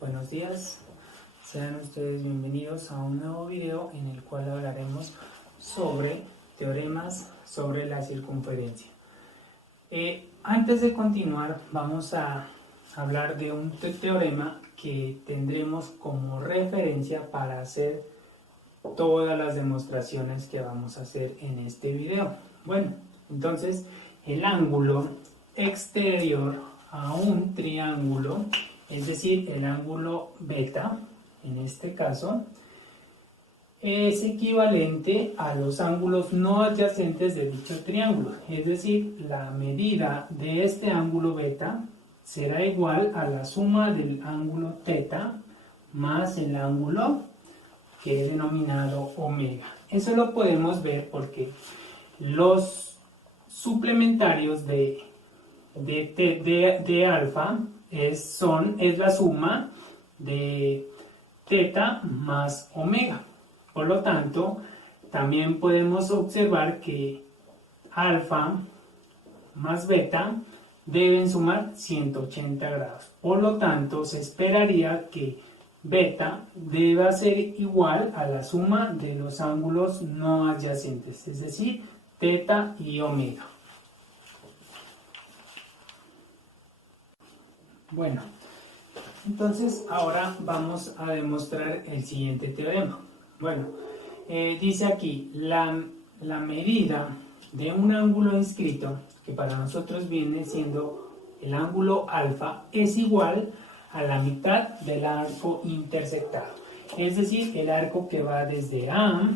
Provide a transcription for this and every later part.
Buenos días, sean ustedes bienvenidos a un nuevo video en el cual hablaremos sobre teoremas sobre la circunferencia. Antes de continuar, vamos a hablar de un teorema que tendremos como referencia para hacer todas las demostraciones que vamos a hacer en este video. Bueno, entonces el ángulo exterior a un triángulo, es decir, el ángulo beta, en este caso, es equivalente a los ángulos no adyacentes de dicho triángulo. Es decir, la medida de este ángulo beta será igual a la suma del ángulo teta más el ángulo que es denominado omega. Eso lo podemos ver porque los suplementarios de alfa es la suma de teta más omega. Por lo tanto, también podemos observar que alfa más beta deben sumar 180 grados. Por lo tanto, se esperaría que beta deba ser igual a la suma de los ángulos no adyacentes, es decir, teta y omega. Bueno, entonces ahora vamos a demostrar el siguiente teorema. Bueno, dice aquí, la medida de un ángulo inscrito, que para nosotros viene siendo el ángulo alfa, es igual a la mitad del arco intersectado. Es decir, el arco que va desde A,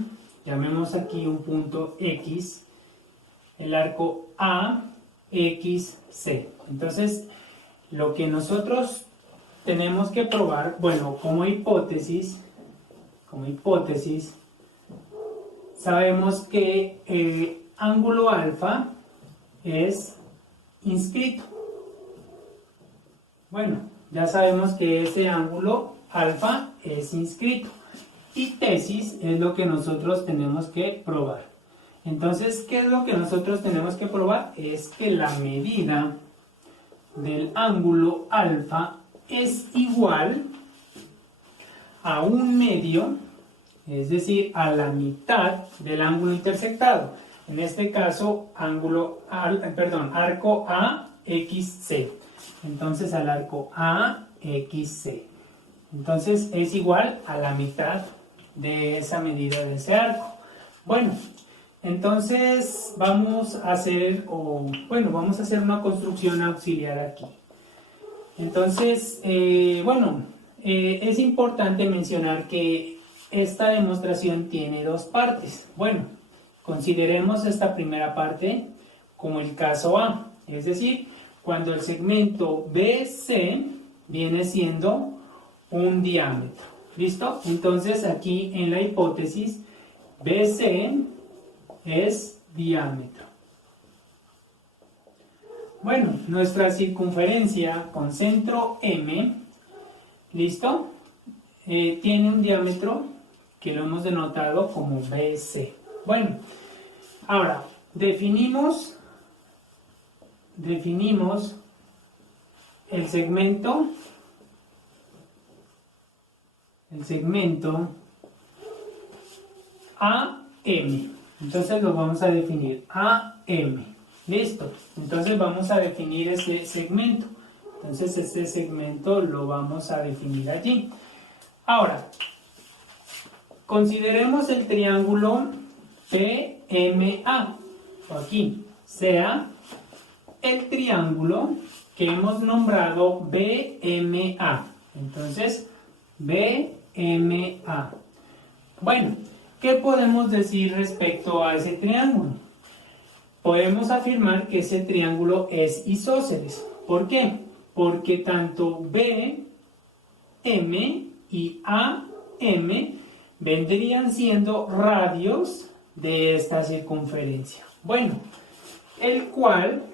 llamemos aquí un punto X, el arco A, X, C. Entonces, lo que nosotros tenemos que probar, bueno, como hipótesis, sabemos que el ángulo alfa es inscrito. Bueno, ya sabemos que ese ángulo alfa es inscrito. Y tesis es lo que nosotros tenemos que probar. Entonces, ¿qué es lo que nosotros tenemos que probar? Es que la medida del ángulo alfa es igual a un medio, es decir, a la mitad del ángulo intersectado. En este caso, arco AXC. Entonces, al arco AXC. Entonces, es igual a la mitad de esa medida de ese arco. Bueno, entonces vamos a hacer una construcción auxiliar aquí. Entonces, es importante mencionar que esta demostración tiene dos partes. Bueno, consideremos esta primera parte como el caso A, es decir, cuando el segmento BC viene siendo un diámetro. ¿Listo? Entonces, aquí en la hipótesis, BC es diámetro. Bueno, nuestra circunferencia con centro M, ¿listo? Tiene un diámetro que lo hemos denotado como BC. Bueno, ahora definimos el segmento AM. Entonces lo vamos a definir AM. Listo. Entonces vamos a definir ese segmento. Entonces este segmento lo vamos a definir allí. Ahora, consideremos el triángulo PMA. Aquí sea el triángulo que hemos nombrado BMA. Entonces, BMA. Bueno, ¿qué podemos decir respecto a ese triángulo? Podemos afirmar que ese triángulo es isósceles. ¿Por qué? Porque tanto BM y AM vendrían siendo radios de esta circunferencia. Bueno, el cual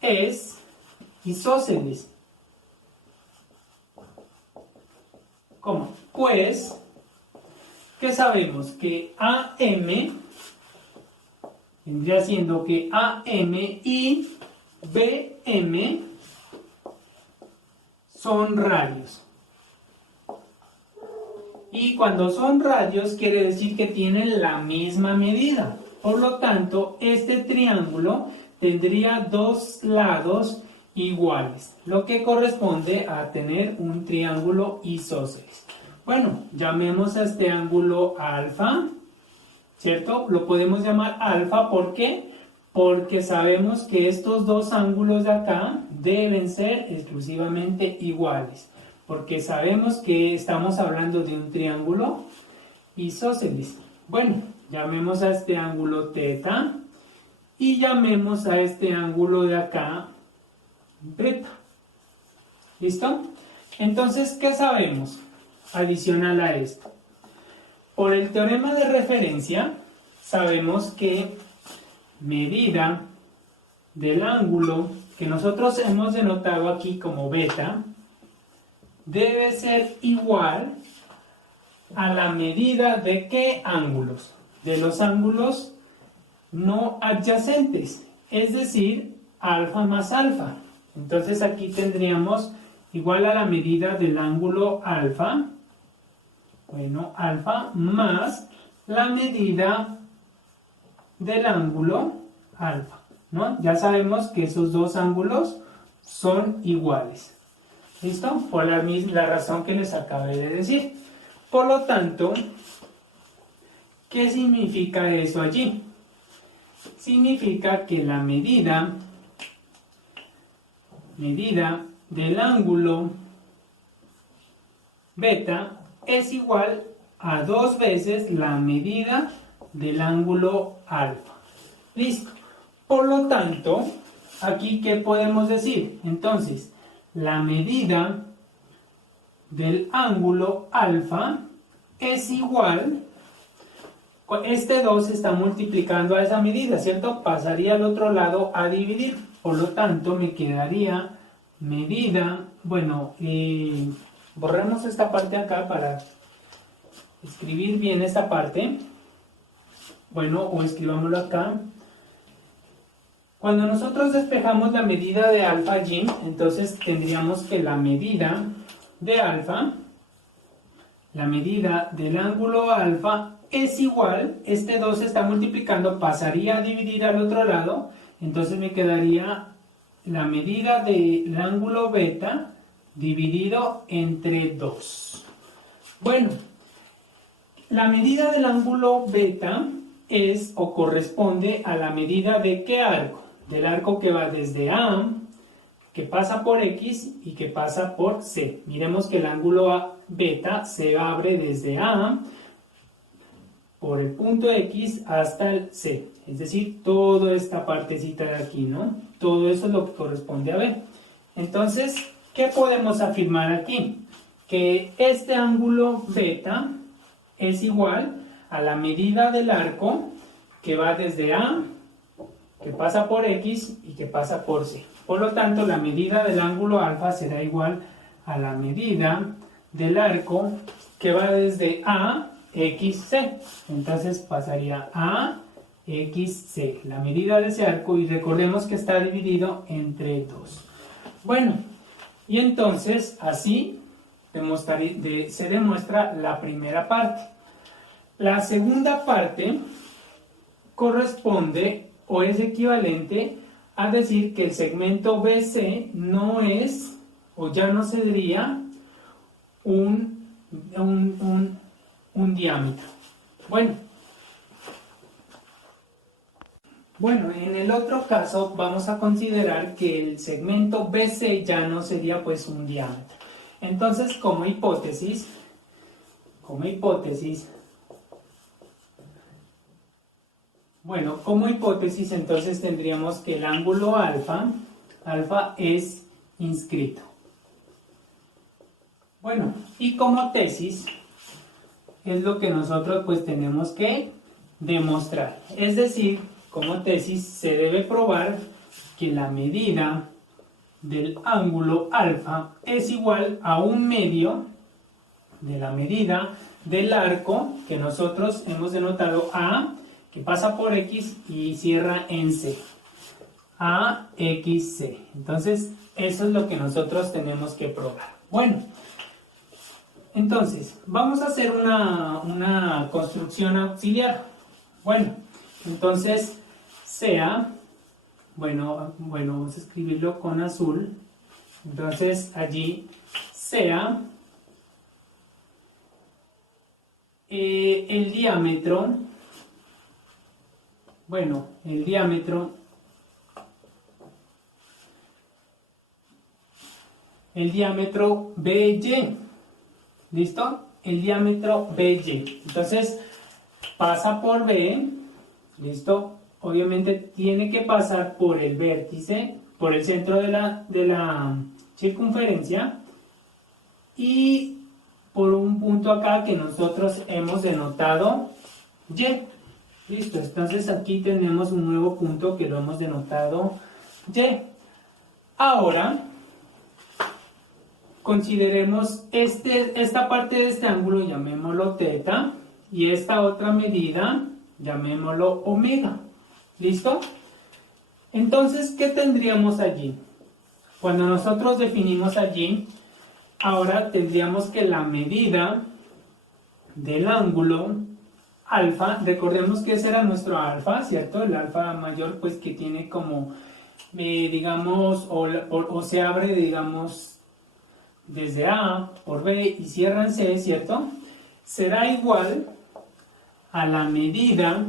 es isósceles. ¿Cómo? Pues, ¿qué sabemos? Que AM vendría siendo que AM y BM son radios. Y cuando son radios quiere decir que tienen la misma medida. Por lo tanto, este triángulo tendría dos lados iguales, lo que corresponde a tener un triángulo isósceles. Bueno, llamemos a este ángulo alfa, ¿cierto? Lo podemos llamar alfa, ¿por qué? Porque sabemos que estos dos ángulos de acá deben ser exclusivamente iguales, porque sabemos que estamos hablando de un triángulo isósceles. Bueno, llamemos a este ángulo teta y llamemos a este ángulo de acá beta. ¿Listo? Entonces, ¿qué sabemos adicional a esto? Por el teorema de referencia, sabemos que medida del ángulo que nosotros hemos denotado aquí como beta debe ser igual a la medida de ¿qué ángulos? De los ángulos no adyacentes, es decir, alfa más alfa. Entonces aquí tendríamos igual a la medida del ángulo alfa, bueno, alfa más la medida del ángulo alfa, ¿no? Ya sabemos que esos dos ángulos son iguales. ¿Listo? Por la razón que les acabé de decir. Por lo tanto, ¿qué significa eso allí? Significa que la medida del ángulo beta es igual a 2 veces la medida del ángulo alfa. Listo. Por lo tanto, aquí ¿qué podemos decir? Entonces, la medida del ángulo alfa es igual, este 2 está multiplicando a esa medida, ¿cierto? Pasaría al otro lado a dividir, por lo tanto me quedaría medida, bueno, borremos esta parte acá para escribir bien esta parte, bueno, o escribámoslo acá. Cuando nosotros despejamos la medida de alfa allí, entonces tendríamos que la medida de alfa, la medida del ángulo alfa es igual, este 2 se está multiplicando, pasaría a dividir al otro lado, entonces me quedaría la medida del ángulo beta dividido entre 2. Bueno, la medida del ángulo beta es o corresponde a la medida de ¿qué arco? Del arco que va desde A, que pasa por X y que pasa por C. Miremos que el ángulo beta se abre desde A por el punto X hasta el C. Es decir, toda esta partecita de aquí, ¿no? Todo eso es lo que corresponde a B. Entonces, ¿qué podemos afirmar aquí? Que este ángulo beta es igual a la medida del arco que va desde A, que pasa por X y que pasa por C. Por lo tanto, la medida del ángulo alfa será igual a la medida del arco que va desde A, X, C. Entonces pasaría A, X, C. La medida de ese arco, y recordemos que está dividido entre 2. Bueno, y entonces así se demuestra la primera parte. La segunda parte corresponde o es equivalente a decir que el segmento BC no es o ya no sería un diámetro. Bueno, en el otro caso vamos a considerar que el segmento BC ya no sería pues un diámetro. Entonces, como hipótesis, entonces tendríamos que el ángulo alfa es inscrito. Bueno, y como tesis es lo que nosotros pues tenemos que demostrar. Es decir, como tesis se debe probar que la medida del ángulo alfa es igual a 1/2 de la medida del arco que nosotros hemos denotado A, que pasa por X y cierra en C. A, X, C. Entonces, Eso es lo que nosotros tenemos que probar. Bueno, entonces, vamos a hacer una construcción auxiliar. Bueno, entonces, sea, bueno, vamos a escribirlo con azul. Entonces, allí, sea el diámetro, bueno, el diámetro BY, ¿listo? El diámetro BY. Entonces, pasa por B, ¿listo? Obviamente tiene que pasar por el vértice, por el centro de la circunferencia y por un punto acá que nosotros hemos denotado Y. Listo, entonces aquí tenemos un nuevo punto que lo hemos denotado Y. Ahora, consideremos esta parte de este ángulo, llamémoslo teta, y esta otra medida, llamémoslo omega. ¿Listo? Entonces, ¿qué tendríamos allí? Cuando nosotros definimos allí, ahora tendríamos que la medida del ángulo alfa, recordemos que ese era nuestro alfa, ¿cierto? El alfa mayor, pues que tiene como, digamos, o se abre, digamos, desde A por B y cierra en C, ¿cierto? Será igual a la medida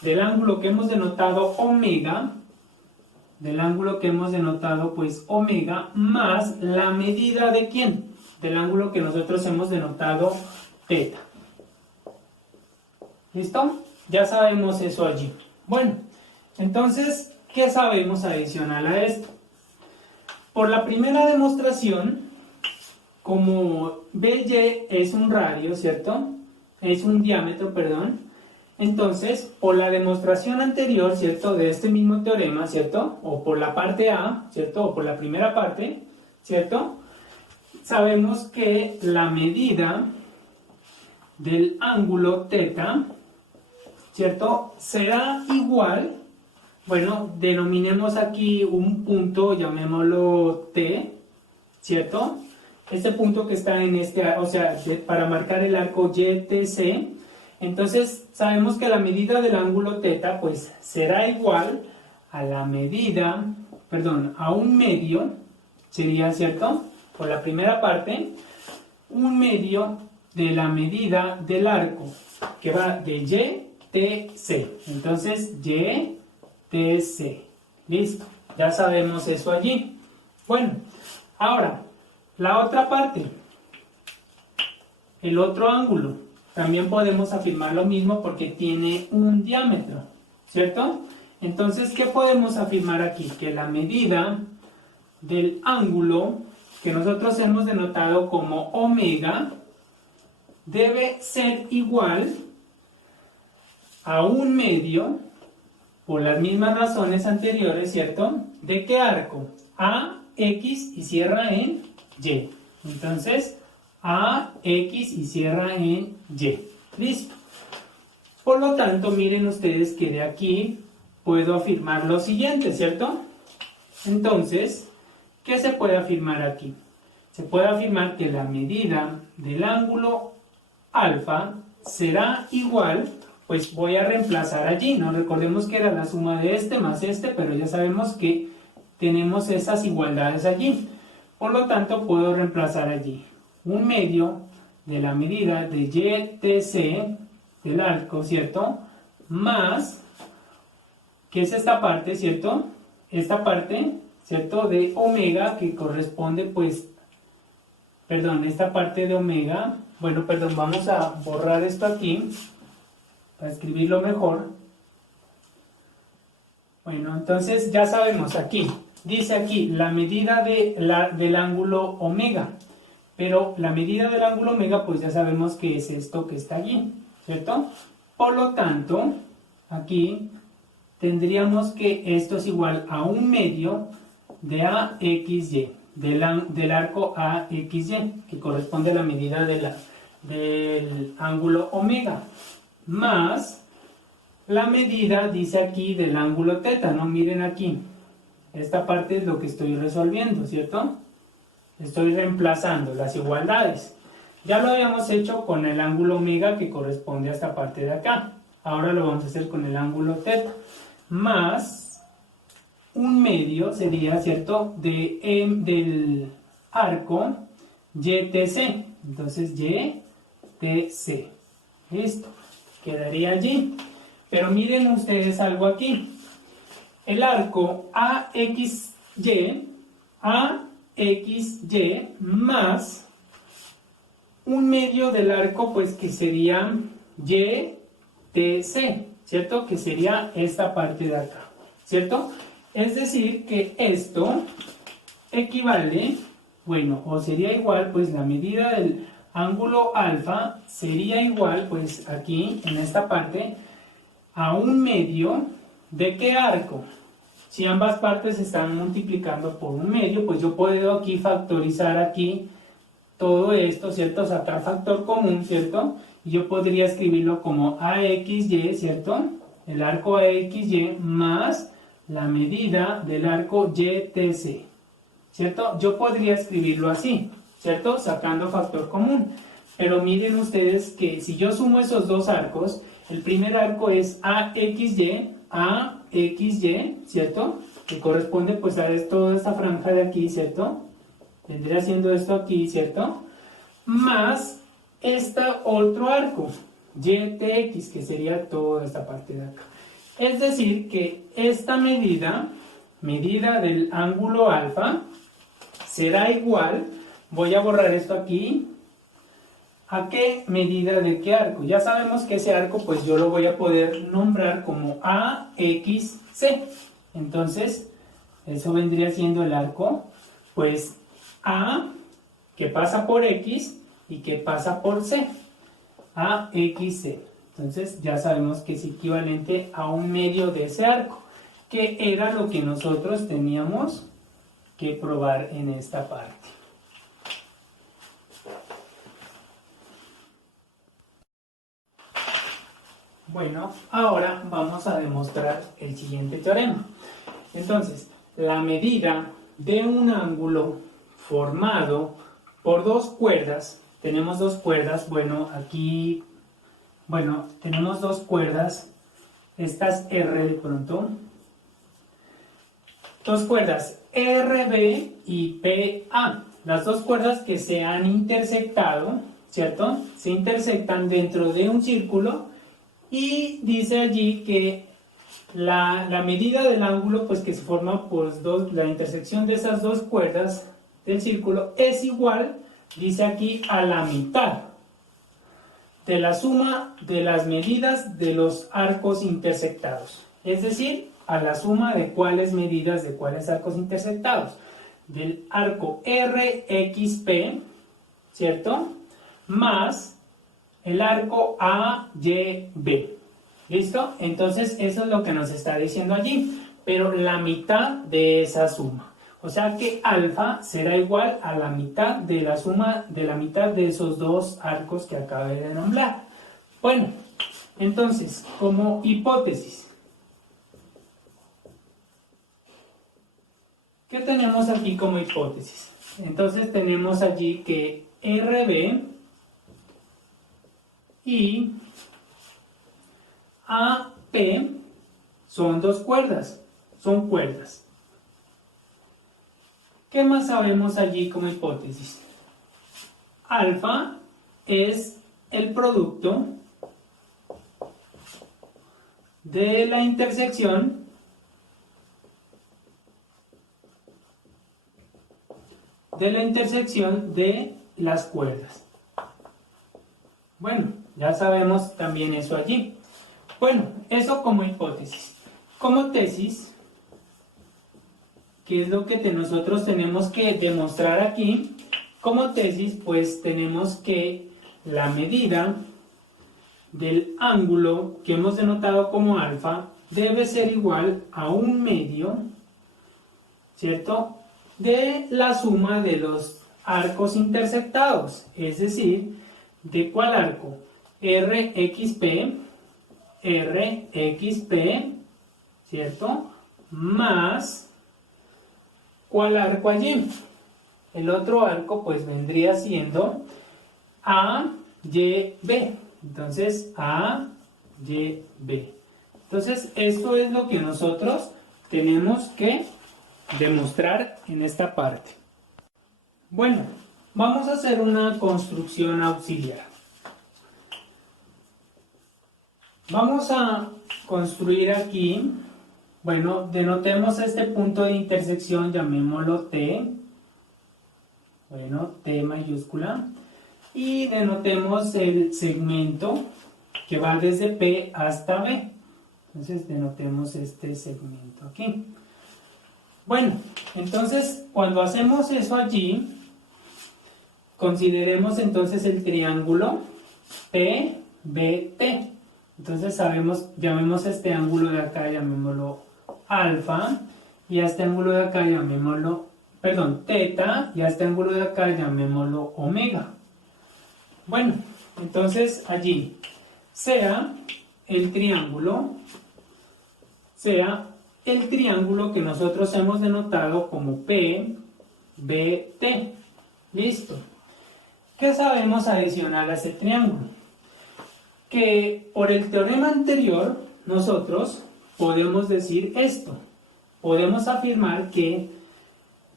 del ángulo que hemos denotado omega, pues omega, más la medida de ¿quién? Del ángulo que nosotros hemos denotado teta. ¿Listo? Ya sabemos eso allí. Bueno, entonces, ¿qué sabemos adicional a esto? Por la primera demostración, como BY es un radio, ¿cierto? Es un diámetro, perdón. Entonces, por la demostración anterior, ¿cierto? De este mismo teorema, ¿cierto? O por la parte A, ¿cierto? O por la primera parte, ¿cierto? Sabemos que la medida del ángulo teta, ¿cierto? Será igual, bueno, denominemos aquí un punto, llamémoslo T, ¿cierto? Este punto que está en o sea, para marcar el arco YTC. Entonces, sabemos que la medida del ángulo teta, pues, será igual a la medida, perdón, a un medio, sería, ¿cierto? Por la primera parte, un medio de la medida del arco, que va de YTC. Entonces, YTC. Listo, ya sabemos eso allí. Bueno, ahora, la otra parte, el otro ángulo. También podemos afirmar lo mismo porque tiene un diámetro, ¿cierto? Entonces, ¿qué podemos afirmar aquí? Que la medida del ángulo que nosotros hemos denotado como omega debe ser igual a un medio, por las mismas razones anteriores, ¿cierto? ¿De qué arco? A, X y cierra en Y. Entonces, A, X y cierra en Y. Listo. Por lo tanto, miren ustedes que de aquí puedo afirmar lo siguiente, ¿cierto? Entonces, ¿qué se puede afirmar aquí? Se puede afirmar que la medida del ángulo alfa será igual, pues voy a reemplazar allí, ¿no? Recordemos que era la suma de este más este, pero ya sabemos que tenemos esas igualdades allí. Por lo tanto, puedo reemplazar allí un medio de la medida de YTC del arco, ¿cierto? Más, ¿qué es esta parte, cierto? Esta parte, ¿cierto? De omega, que corresponde, pues, perdón, esta parte de omega, bueno, perdón, vamos a borrar esto aquí, para escribirlo mejor. Bueno, entonces ya sabemos aquí, dice aquí, la medida del ángulo omega. Pero la medida del ángulo omega, pues ya sabemos que es esto que está allí, ¿cierto? Por lo tanto, aquí tendríamos que esto es igual a un medio de AXY, del arco AXY, que corresponde a la medida del ángulo omega, más la medida, dice aquí, del ángulo teta, ¿no? Miren aquí, Esta parte es lo que estoy resolviendo, ¿cierto? Estoy reemplazando las igualdades. Ya lo habíamos hecho con el ángulo omega que corresponde a esta parte de acá. Ahora lo vamos a hacer con el ángulo teta. Más un medio sería, ¿cierto?, del arco YTC. Entonces, YTC. Listo. Quedaría allí. Pero miren ustedes algo aquí. El arco AXY más un medio del arco, pues que sería YTC, ¿cierto? Que sería esta parte de acá, ¿cierto? Es decir, que esto equivale, bueno, o sería igual, pues la medida del ángulo alfa sería igual, pues aquí, en esta parte, a un medio de ¿qué arco? Si ambas partes se están multiplicando por un medio, pues yo puedo aquí factorizar aquí todo esto, ¿cierto? Sacar factor común, ¿cierto? Y yo podría escribirlo como AXY, ¿cierto? El arco AXY más la medida del arco YTC, ¿cierto? Yo podría escribirlo así, ¿cierto? Sacando factor común. Pero miren ustedes que si yo sumo esos dos arcos, el primer arco es AXY, ¿cierto? Que corresponde pues a toda esta franja de aquí, ¿cierto? Vendría siendo esto aquí, ¿cierto? Más este otro arco, YTX, que sería toda esta parte de acá. Es decir, que esta medida del ángulo alfa, será igual, voy a borrar esto aquí, ¿a qué medida de qué arco? Ya sabemos que ese arco pues yo lo voy a poder nombrar como AXC. Entonces, eso vendría siendo el arco, pues A, que pasa por X y que pasa por C. AXC. Entonces ya sabemos que es equivalente a un medio de ese arco, que era lo que nosotros teníamos que probar en esta parte. Bueno, ahora vamos a demostrar el siguiente teorema. Entonces, la medida de un ángulo formado por dos cuerdas, tenemos dos cuerdas, bueno, aquí, tenemos dos cuerdas, estas R de pronto, dos cuerdas RB y PA, las dos cuerdas que se han intersectado, ¿cierto? Se intersectan dentro de un círculo y dice allí que la medida del ángulo pues que se forma por la intersección de esas dos cuerdas del círculo es igual, dice aquí, a la mitad de la suma de las medidas de los arcos intersectados. Es decir, a la suma de cuáles medidas de cuáles arcos intersectados. Del arco RXP, ¿cierto? Más el arco AYB. ¿Listo? Entonces eso es lo que nos está diciendo allí, pero la mitad de esa suma. O sea que alfa será igual a la mitad de la suma de la mitad de esos dos arcos que acabé de nombrar. Bueno, entonces, como hipótesis, ¿qué tenemos aquí como hipótesis? Entonces tenemos allí que RB y AP son dos cuerdas, son cuerdas. ¿Qué más sabemos allí como hipótesis? Alfa es el producto de la intersección de las cuerdas. Bueno, ya sabemos también eso allí. Bueno, eso como hipótesis. Como tesis, ¿qué es lo que nosotros tenemos que demostrar aquí? Como tesis, pues tenemos que la medida del ángulo que hemos denotado como alfa debe ser igual a un medio, ¿cierto?, de la suma de los arcos intersectados, es decir, ¿de cuál arco? RXP, ¿cierto?, más ¿cuál arco allí? El otro arco pues vendría siendo AYB. Entonces, AYB. Entonces, esto es lo que nosotros tenemos que demostrar en esta parte. Bueno, vamos a hacer una construcción auxiliar. Vamos a construir aquí, bueno, denotemos este punto de intersección, llamémoslo T. Bueno, T mayúscula. Y denotemos el segmento que va desde P hasta B. Entonces denotemos este segmento aquí. Bueno, entonces cuando hacemos eso allí, consideremos entonces el triángulo PBT. Entonces sabemos, llamemos este ángulo de acá, llamémoslo alfa, y a este ángulo de acá llamémoslo, perdón, teta, y a este ángulo de acá llamémoslo omega. Bueno, entonces allí sea el triángulo que nosotros hemos denotado como PBT. Listo. ¿Qué sabemos adicional a ese triángulo? Que por el teorema anterior nosotros podemos decir esto. Podemos afirmar que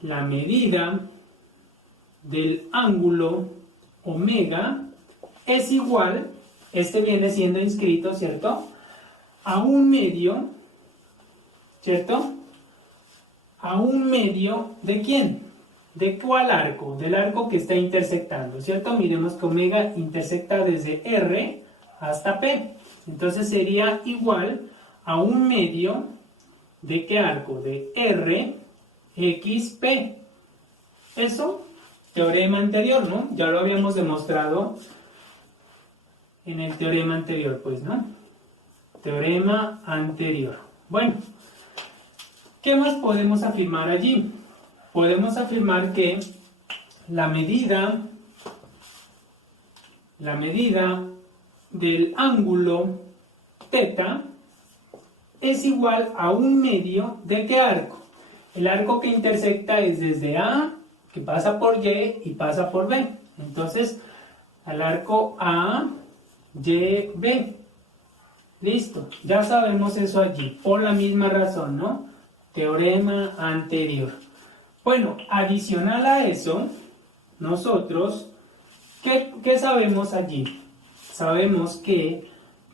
la medida del ángulo omega es igual, este viene siendo inscrito, ¿cierto?, a un medio, ¿cierto?, a un medio ¿de quién? ¿De cuál arco? Del arco que está intersectando, ¿cierto? Miremos que omega intersecta desde R hasta P. Entonces sería igual a un medio ¿de qué arco? De R, X, P. Eso, teorema anterior, ¿no? Ya lo habíamos demostrado en el teorema anterior, pues, ¿no? Teorema anterior. Bueno, ¿qué más podemos afirmar allí? Podemos afirmar que la medida del ángulo teta es igual a un medio ¿de qué arco? El arco que intersecta es desde A, que pasa por Y y pasa por B. Entonces, al arco AYB. Listo, ya sabemos eso allí, por la misma razón, ¿no? Teorema anterior. Bueno, adicional a eso, nosotros, ¿qué sabemos allí? Sabemos que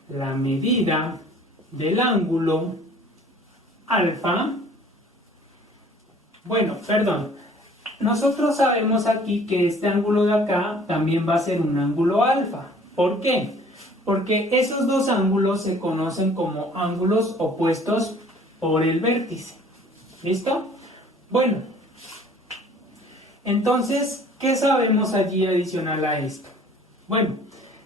la medida del ángulo alfa, bueno, perdón, nosotros sabemos aquí que este ángulo de acá también va a ser un ángulo alfa. ¿Por qué? Porque esos dos ángulos se conocen como ángulos opuestos por el vértice. ¿Listo? Bueno, entonces, ¿qué sabemos allí adicional a esto? Bueno,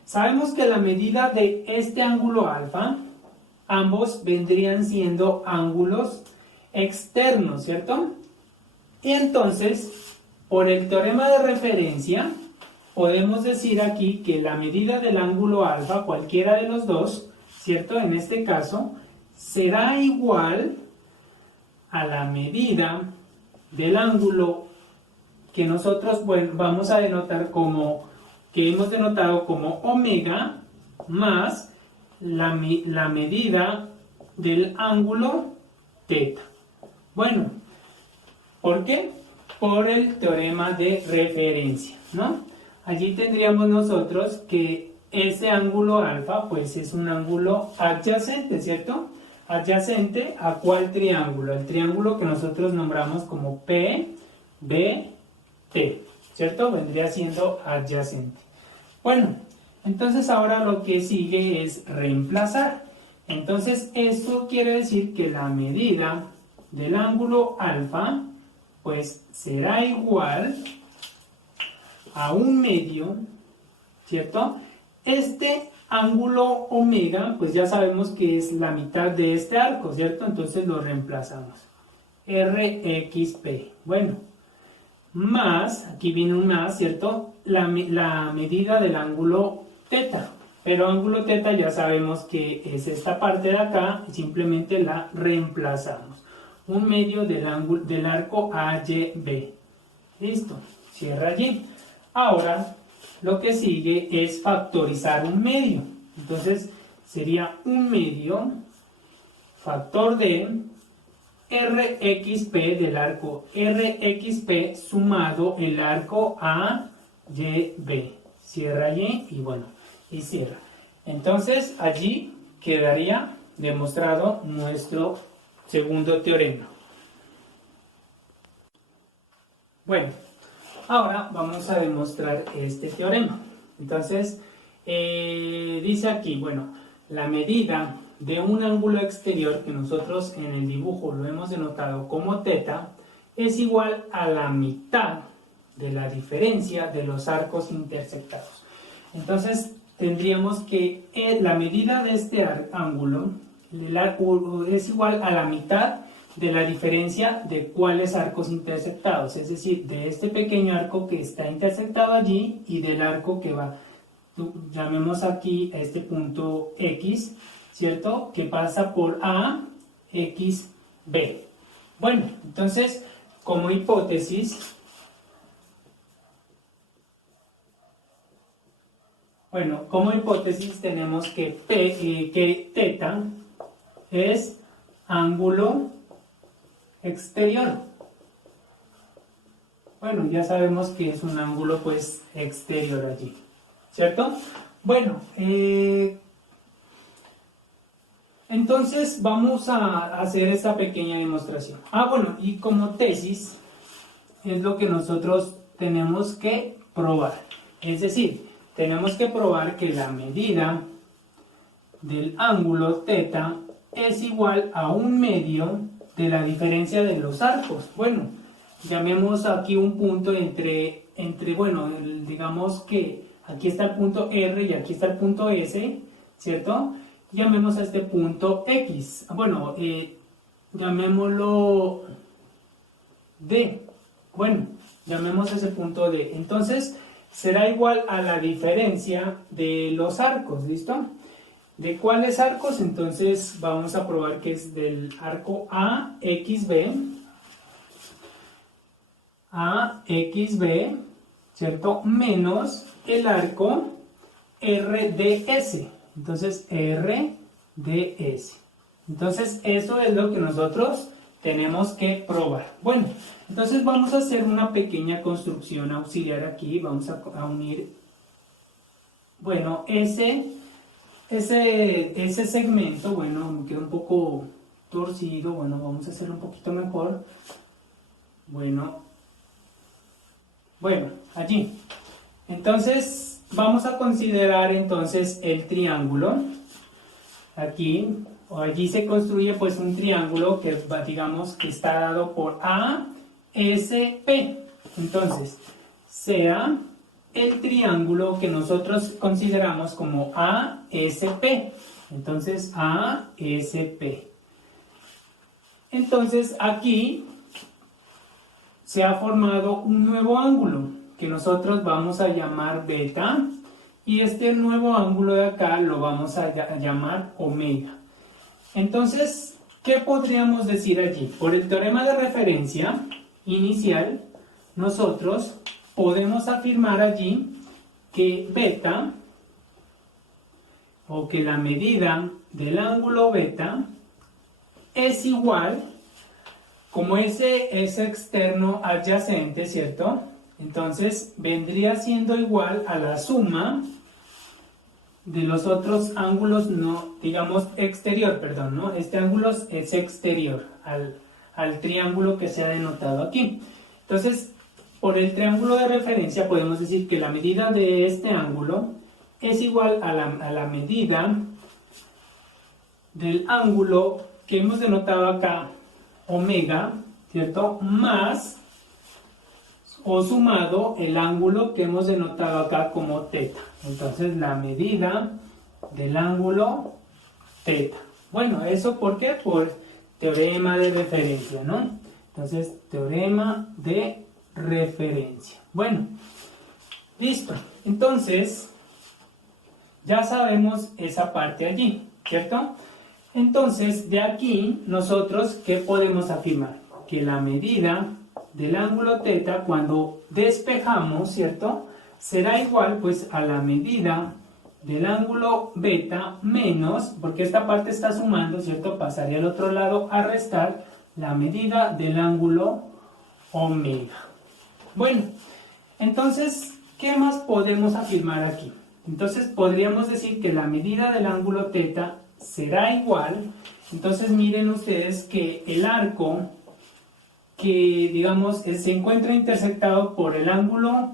sabemos que la medida de este ángulo alfa, ambos vendrían siendo ángulos externos, ¿cierto? Y entonces, por el teorema de referencia, podemos decir aquí que la medida del ángulo alfa, cualquiera de los dos, ¿cierto? En este caso, será igual a la medida del ángulo que nosotros, bueno, vamos a denotar como, que hemos denotado como omega, más la medida del ángulo teta. Bueno, ¿por qué? Por el teorema de referencia, ¿no? Allí tendríamos nosotros que ese ángulo alfa, pues es un ángulo adyacente, ¿cierto? ¿Adyacente a cuál triángulo? El triángulo que nosotros nombramos como PBT, ¿cierto? Vendría siendo adyacente. Bueno, entonces ahora lo que sigue es reemplazar. Entonces esto quiere decir que la medida del ángulo alfa, pues será igual a un medio, ¿cierto? Este ángulo omega, pues ya sabemos que es la mitad de este arco, ¿cierto? Entonces lo reemplazamos. RXP. Bueno, más, aquí viene un más, ¿cierto? La medida del ángulo teta. Pero ángulo teta ya sabemos que es esta parte de acá, y simplemente la reemplazamos. un medio del arco AYB. Listo, cierra allí. Ahora lo que sigue es factorizar un medio. Entonces sería un medio factor de RXP del arco RXP sumado el arco AYB. Cierra allí y bueno, y cierra. Entonces allí quedaría demostrado nuestro segundo teorema. Bueno, ahora vamos a demostrar este teorema. Entonces, dice aquí, bueno, la medida de un ángulo exterior que nosotros en el dibujo lo hemos denotado como θ es igual a la mitad de la diferencia de los arcos intersectados. Entonces, tendríamos que la medida de este ángulo es igual a la mitad de la diferencia de cuáles arcos intersectados, es decir, de este pequeño arco que está intersectado allí y del arco que va, llamemos aquí a este punto X, ¿cierto? Que pasa por A, X, B. Bueno, entonces, como hipótesis, tenemos que θ es ángulo exterior. Bueno, ya sabemos que es un ángulo pues exterior allí, ¿cierto? Bueno, entonces vamos a hacer esta pequeña demostración. Bueno, y como tesis es lo que nosotros tenemos que probar. Es decir, tenemos que probar que la medida del ángulo θ es igual a un medio de la diferencia de los arcos. Bueno, llamemos aquí un punto bueno, digamos que aquí está el punto R y aquí está el punto S, ¿cierto? Llamemos a este punto X. Bueno, llamémoslo D. Bueno, llamemos a ese punto D. Entonces, será igual a la diferencia de los arcos, ¿listo? ¿De cuáles arcos? Entonces vamos a probar que es del arco AXB, ¿cierto? Menos el arco RDS. Entonces RDS. Entonces eso es lo que nosotros tenemos que probar. Bueno, entonces vamos a hacer una pequeña construcción auxiliar aquí. Vamos a unir, bueno, ese segmento, bueno, me queda un poco torcido, bueno, vamos a hacerlo un poquito mejor. Bueno, allí. Entonces, vamos a considerar entonces el triángulo. Aquí, o allí se construye pues un triángulo que digamos que está dado por ASP. Entonces, sea el triángulo que nosotros consideramos como ASP. Entonces, ASP. Entonces, aquí se ha formado un nuevo ángulo que nosotros vamos a llamar beta, y este nuevo ángulo de acá lo vamos a llamar omega. Entonces, ¿qué podríamos decir allí? Por el teorema de referencia inicial, nosotros podemos afirmar allí que beta, o que la medida del ángulo beta es igual, como ese es externo adyacente, ¿cierto? Entonces vendría siendo igual a la suma de los otros ángulos, no, digamos exterior, perdón, ¿no? Este ángulo es exterior al triángulo que se ha denotado aquí. Entonces, por el triángulo de referencia podemos decir que la medida de este ángulo es igual a la medida del ángulo que hemos denotado acá, omega, ¿cierto? Más o sumado el ángulo que hemos denotado acá como θ. Entonces, la medida del ángulo θ. Bueno, ¿eso por qué? Por teorema de referencia, ¿no? Entonces, teorema de referencia. Bueno, listo. Entonces, ya sabemos esa parte allí, ¿cierto? Entonces, de aquí, nosotros, ¿qué podemos afirmar? Que la medida del ángulo θ, cuando despejamos, ¿cierto?, será igual, pues, a la medida del ángulo beta menos, porque esta parte está sumando, ¿cierto?, pasaría al otro lado a restar la medida del ángulo omega. Bueno, entonces, ¿qué más podemos afirmar aquí? Entonces, podríamos decir que la medida del ángulo θ será igual. Entonces, miren ustedes que el arco que, digamos, se encuentra intersectado por el ángulo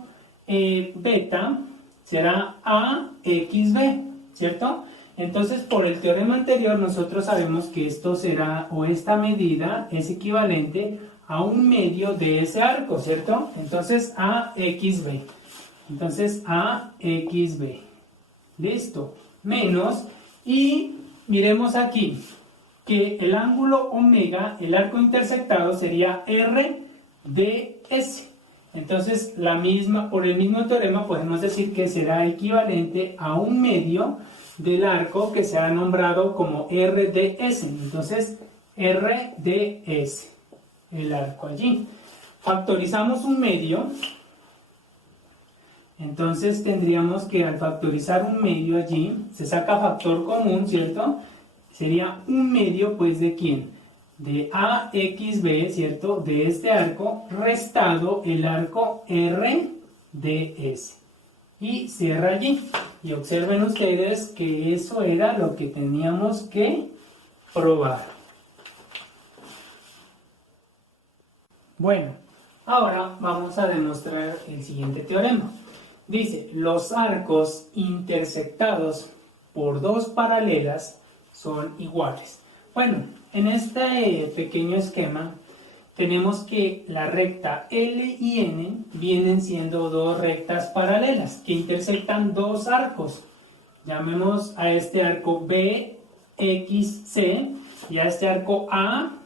beta será AXB, ¿cierto? Entonces, por el teorema anterior, nosotros sabemos que esto será, o esta medida es equivalente a un medio de ese arco, ¿cierto? Entonces, AXB. Entonces, AXB. Listo. Menos, y miremos aquí, que el ángulo omega, el arco intersectado, sería RDS. Entonces, por el mismo teorema podemos decir que será equivalente a un medio del arco que se ha nombrado como RDS. Entonces, RDS, el arco allí. Factorizamos un medio. Entonces, tendríamos que al factorizar un medio allí, se saca factor común, ¿cierto? Sería un medio, pues, ¿de quién? De AXB, ¿cierto? De este arco, restado el arco RDS. Y cierra allí. Y observen ustedes que eso era lo que teníamos que probar. Bueno, ahora vamos a demostrar el siguiente teorema. Dice, los arcos intersectados por dos paralelas son iguales. Bueno, en este pequeño esquema tenemos que la recta L y N vienen siendo dos rectas paralelas que intersectan dos arcos. Llamemos a este arco BXC y a este arco ATD.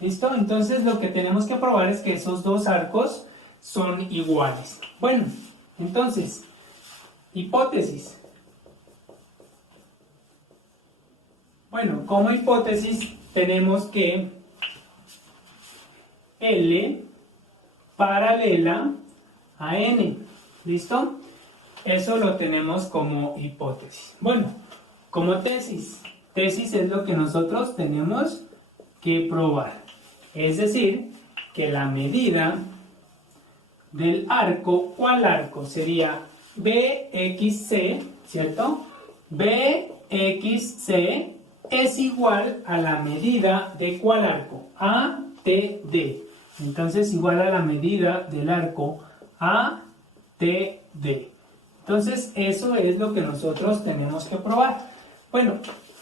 ¿Listo? Entonces lo que tenemos que probar es que esos dos arcos son iguales. Bueno, entonces, hipótesis. Bueno, como hipótesis tenemos que L paralela a N. ¿Listo? Eso lo tenemos como hipótesis. Bueno, como tesis. Tesis es lo que nosotros tenemos que probar. Es decir, que la medida del arco, ¿cuál arco? Sería BXC, ¿cierto? BXC es igual a la medida de ¿cuál arco? ATD. Entonces, igual a la medida del arco ATD. Entonces, eso es lo que nosotros tenemos que probar. Bueno,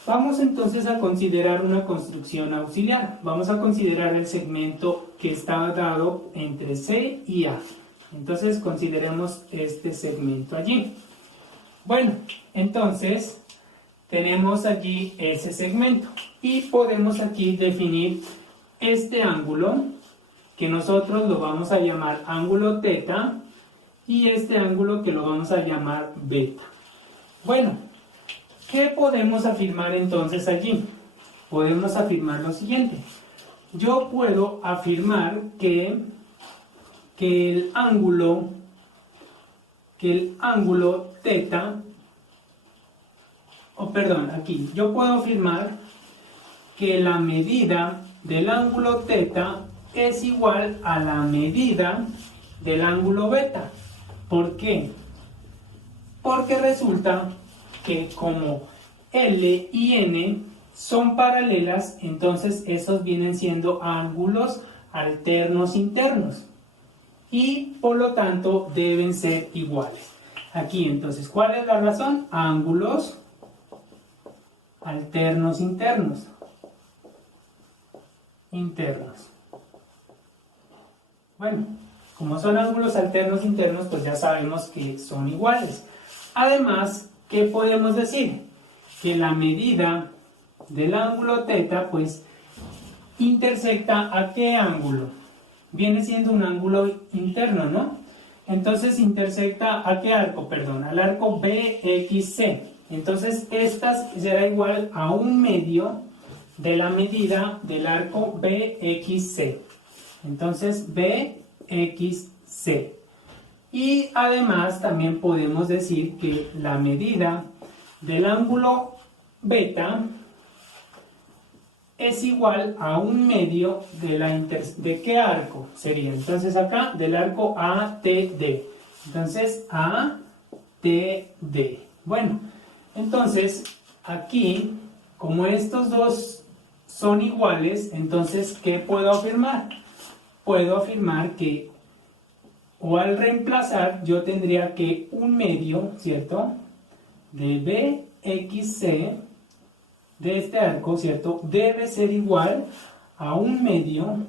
vamos entonces a considerar una construcción auxiliar. Vamos a considerar el segmento que está dado entre C y A. Entonces, consideremos este segmento allí. Bueno, entonces tenemos allí ese segmento y podemos aquí definir este ángulo que nosotros lo vamos a llamar ángulo θ y este ángulo que lo vamos a llamar beta. Bueno, ¿qué podemos afirmar entonces allí? Podemos afirmar lo siguiente. Yo puedo afirmar que el ángulo θ, yo puedo afirmar que la medida del ángulo θ es igual a la medida del ángulo beta. ¿Por qué? Porque resulta que como L y N son paralelas, entonces esos vienen siendo ángulos alternos internos y por lo tanto deben ser iguales. Aquí entonces, ¿cuál es la razón? Ángulos alternos internos. Bueno, como son ángulos alternos internos, pues ya sabemos que son iguales. Además, ¿qué podemos decir? Que la medida del ángulo θ, pues, intersecta ¿a qué ángulo? Viene siendo un ángulo interno, ¿no? Entonces, intersecta ¿a qué arco? Perdón, al arco BXC. Entonces esta será igual a 1/2 de la medida del arco BXC. Entonces BXC. Y además también podemos decir que la medida del ángulo beta es igual a 1/2 de la ¿de qué arco sería? Entonces acá del arco ATD. Entonces ATD. Bueno, entonces aquí, como estos dos son iguales, entonces ¿qué puedo afirmar? Puedo afirmar que, o al reemplazar, yo tendría que 1/2, ¿cierto? De BXC de este arco, ¿cierto? Debe ser igual a 1/2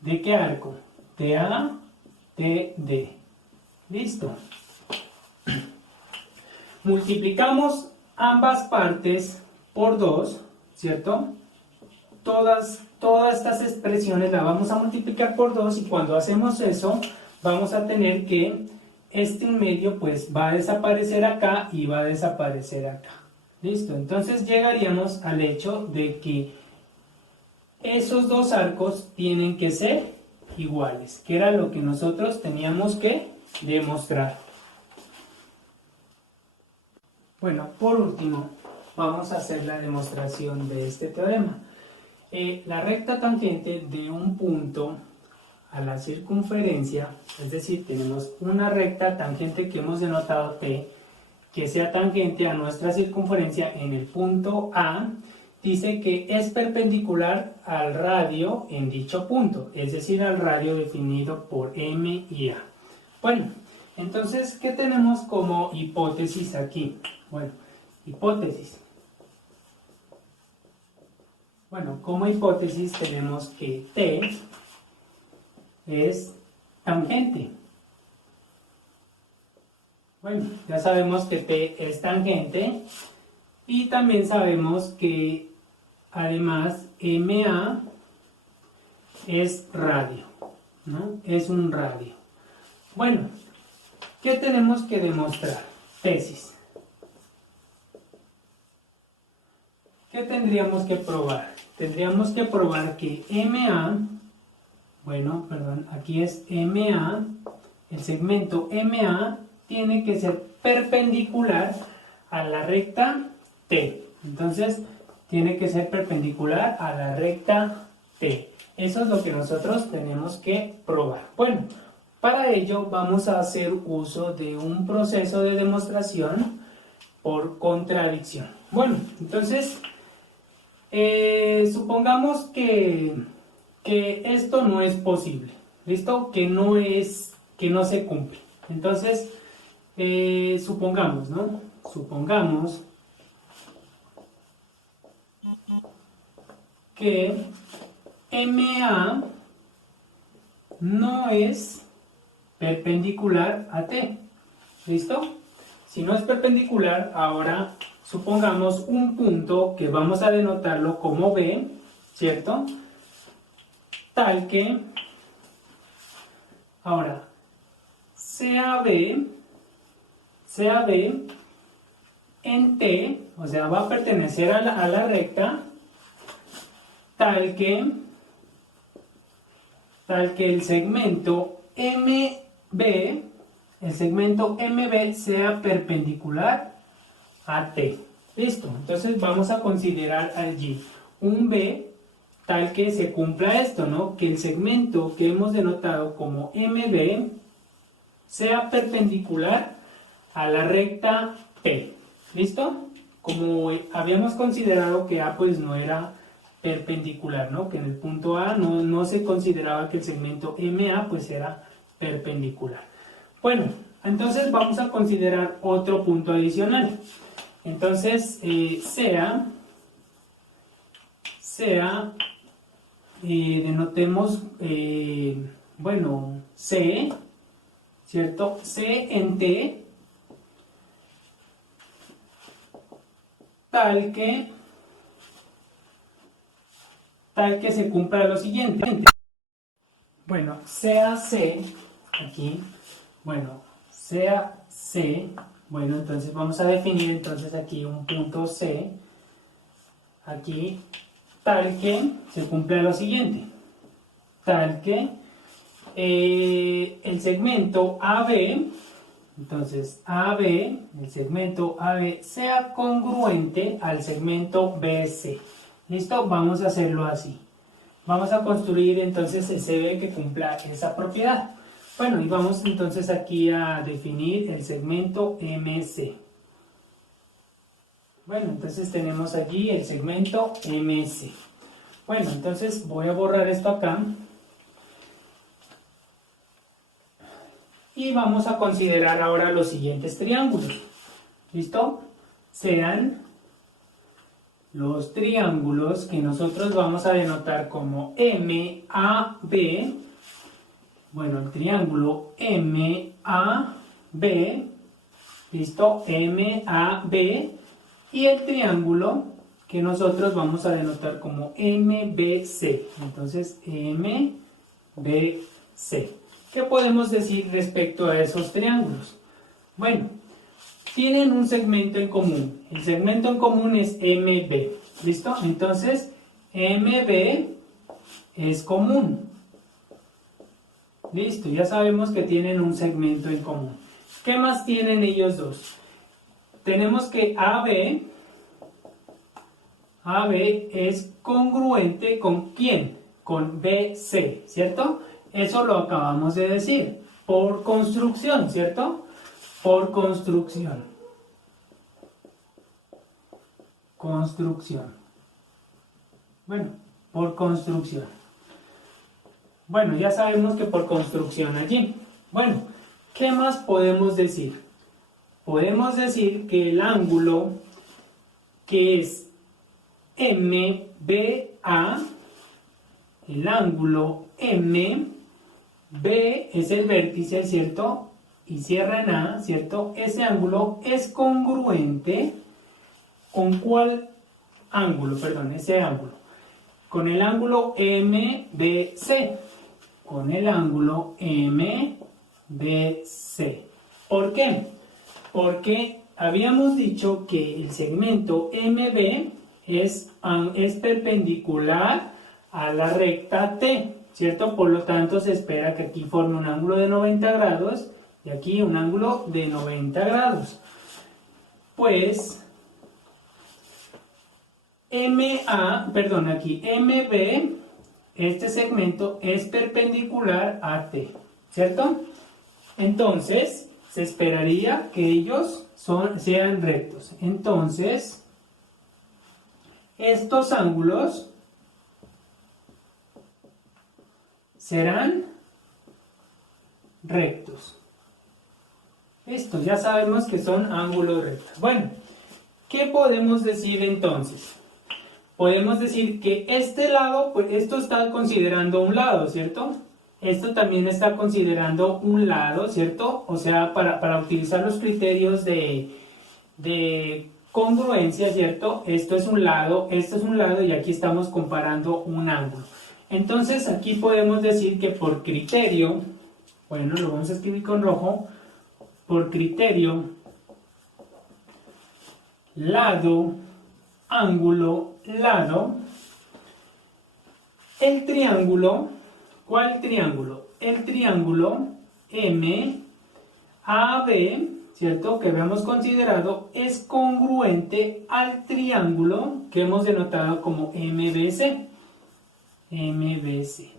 de ¿qué arco? De ATD. ¿Listo? Multiplicamos ambas partes por 2, ¿cierto? Todas estas expresiones las vamos a multiplicar por 2 y cuando hacemos eso vamos a tener que este 1/2 pues va a desaparecer acá y va a desaparecer acá. ¿Listo? Entonces llegaríamos al hecho de que esos dos arcos tienen que ser iguales, que era lo que nosotros teníamos que demostrar. Bueno, por último, vamos a hacer la demostración de este teorema. La recta tangente de un punto a la circunferencia, es decir, tenemos una recta tangente que hemos denotado T, que sea tangente a nuestra circunferencia en el punto A, dice que es perpendicular al radio en dicho punto, es decir, al radio definido por M y A. Bueno, entonces, ¿qué tenemos como hipótesis aquí? Bueno, hipótesis. Bueno, como hipótesis tenemos que T es tangente. Bueno, ya sabemos que T es tangente y también sabemos que además MA es radio, ¿no? Es un radio. Bueno, ¿qué tenemos que demostrar? Tesis. ¿Qué tendríamos que probar? Tendríamos que probar que MA, bueno, perdón, aquí es MA, el segmento MA tiene que ser perpendicular a la recta T. Entonces, tiene que ser perpendicular a la recta T. Eso es lo que nosotros tenemos que probar. Bueno, para ello vamos a hacer uso de un proceso de demostración por contradicción. Bueno, entonces, supongamos que esto no es posible, ¿listo? Que no se cumple. Entonces, supongamos, ¿no? Supongamos que MA no es perpendicular a T. ¿Listo? Si no es perpendicular, ahora supongamos un punto que vamos a denotarlo como B, ¿cierto? Tal que, ahora, sea B en T, o sea, va a pertenecer a la recta, tal que el segmento MB, sea perpendicular a T. Listo, entonces vamos a considerar allí un B tal que se cumpla esto, ¿no? Que el segmento que hemos denotado como MB sea perpendicular a la recta P. ¿Listo? Como habíamos considerado que A pues no era perpendicular, ¿no? Que en el punto A no se consideraba que el segmento MA pues era perpendicular. Bueno, entonces vamos a considerar otro punto adicional. Entonces, denotemos, bueno, C, ¿cierto? C en T, tal que se cumpla lo siguiente. Bueno, sea C, aquí, bueno, sea C Bueno, entonces vamos a definir entonces aquí un punto C, aquí, tal que se cumpla lo siguiente, tal que el segmento AB, entonces AB, el segmento AB sea congruente al segmento BC. ¿Listo? Vamos a hacerlo así. Vamos a construir entonces el CB que cumpla esa propiedad. Bueno, y vamos entonces aquí a definir el segmento MC. Bueno, entonces tenemos allí el segmento MC. Bueno, entonces voy a borrar esto acá. Y vamos a considerar ahora los siguientes triángulos. ¿Listo? Serán los triángulos que nosotros vamos a denotar como MAB. Bueno, el triángulo MAB. ¿Listo? MAB. Y el triángulo que nosotros vamos a denotar como MBC. Entonces, MBC. ¿Qué podemos decir respecto a esos triángulos? Bueno, tienen un segmento en común. El segmento en común es MB. ¿Listo? Entonces, MB es común. Listo, ya sabemos que tienen un segmento en común. ¿Qué más tienen ellos dos? Tenemos que AB es congruente ¿con quién? Con BC, ¿cierto? Eso lo acabamos de decir, por construcción, ¿cierto? Por construcción. Construcción. Bueno, por construcción. Bueno, ya sabemos que por construcción allí. Bueno, ¿qué más podemos decir? Podemos decir que el ángulo que es MBA, el ángulo MB es el vértice, ¿cierto? Y cierra en A, ¿cierto? Ese ángulo es congruente ¿con cuál ángulo? Perdón, ese ángulo. Con el ángulo MBC. Con el ángulo MBC. ¿Por qué? Porque habíamos dicho que el segmento MB es perpendicular a la recta T, ¿cierto? Por lo tanto, se espera que aquí forme un ángulo de 90 grados y aquí un ángulo de 90 grados. Pues, aquí MB, este segmento es perpendicular a T, ¿cierto? Entonces, se esperaría que ellos sean rectos. Entonces, estos ángulos serán rectos. Listo, ya sabemos que son ángulos rectos. Bueno, ¿qué podemos decir entonces? Podemos decir que este lado, pues esto está considerando un lado, ¿cierto? Esto también está considerando un lado, ¿cierto? O sea, para utilizar los criterios de congruencia, ¿cierto? Esto es un lado y aquí estamos comparando un ángulo. Entonces, aquí podemos decir que por criterio, bueno, lo vamos a escribir con rojo, por criterio, lado, ángulo, lado, el triángulo, ¿cuál triángulo? El triángulo MAB, ¿cierto? Que habíamos considerado es congruente al triángulo que hemos denotado como MBC. MBC.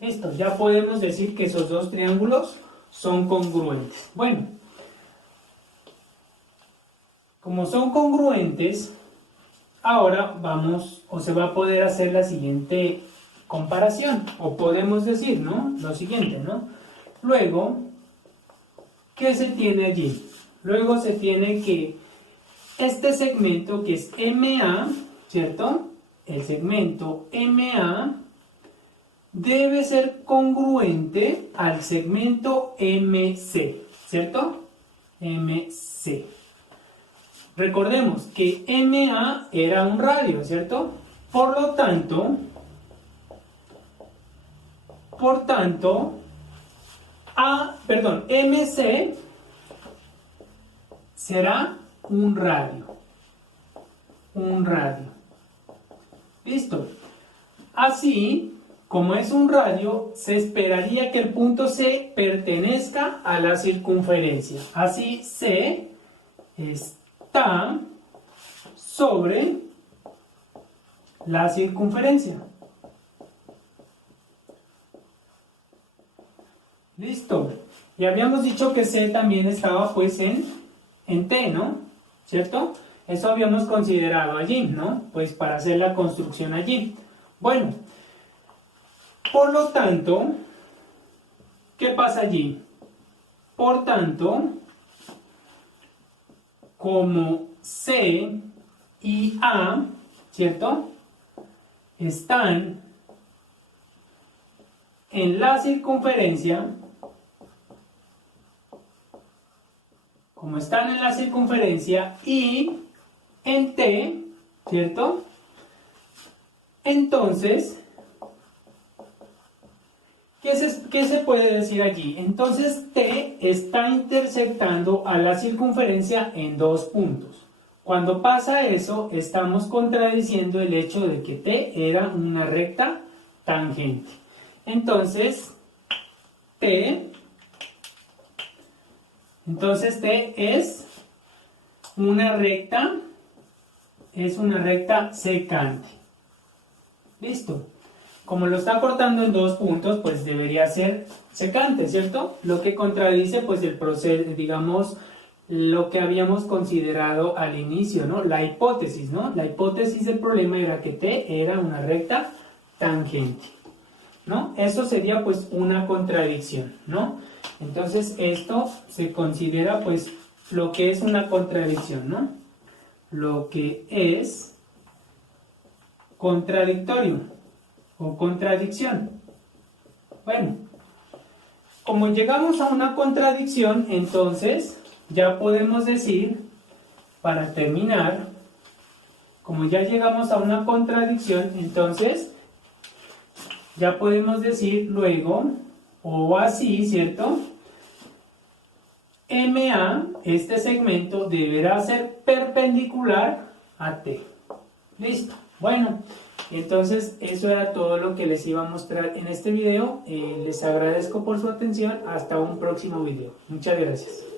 Listo, ya podemos decir que esos dos triángulos son congruentes. Bueno, como son congruentes, ahora se va a poder hacer la siguiente comparación, o podemos decir, ¿no? Lo siguiente, ¿no? Luego, ¿qué se tiene allí? Luego se tiene que este segmento que es MA, ¿cierto? El segmento MA debe ser congruente al segmento MC, ¿cierto? MC. Recordemos que MA era un radio, ¿cierto? Por tanto, MC será un radio. Un radio. Listo. Así, como es un radio, se esperaría que el punto C pertenezca a la circunferencia. Así, C está sobre la circunferencia. Listo. Y habíamos dicho que C también estaba pues en T, ¿no? ¿Cierto? Eso habíamos considerado allí, ¿no? Pues para hacer la construcción allí. Bueno, por lo tanto, ¿qué pasa allí? Por tanto, como C y A, ¿cierto? Están en la circunferencia, como están en la circunferencia y en T, ¿cierto? Entonces, ¿qué se puede decir allí? Entonces T está intersectando a la circunferencia en dos puntos. Cuando pasa eso, estamos contradiciendo el hecho de que T era una recta tangente. Entonces, T es una recta secante. Listo. Como lo está cortando en dos puntos, pues debería ser secante, ¿cierto? Lo que contradice, pues, el proceso, digamos, lo que habíamos considerado al inicio, ¿no? La hipótesis, ¿no? La hipótesis del problema era que T era una recta tangente, ¿no? Eso sería, pues, una contradicción, ¿no? Entonces, esto se considera, pues, lo que es una contradicción, ¿no? Lo que es contradictorio o contradicción. Bueno, como llegamos a una contradicción, entonces ya podemos decir, para terminar, como ya llegamos a una contradicción, entonces ya podemos decir luego, o así, ¿cierto? MA, este segmento, deberá ser perpendicular a T. Listo. Bueno, entonces eso era todo lo que les iba a mostrar en este video. Les agradezco por su atención. Hasta un próximo video. Muchas gracias.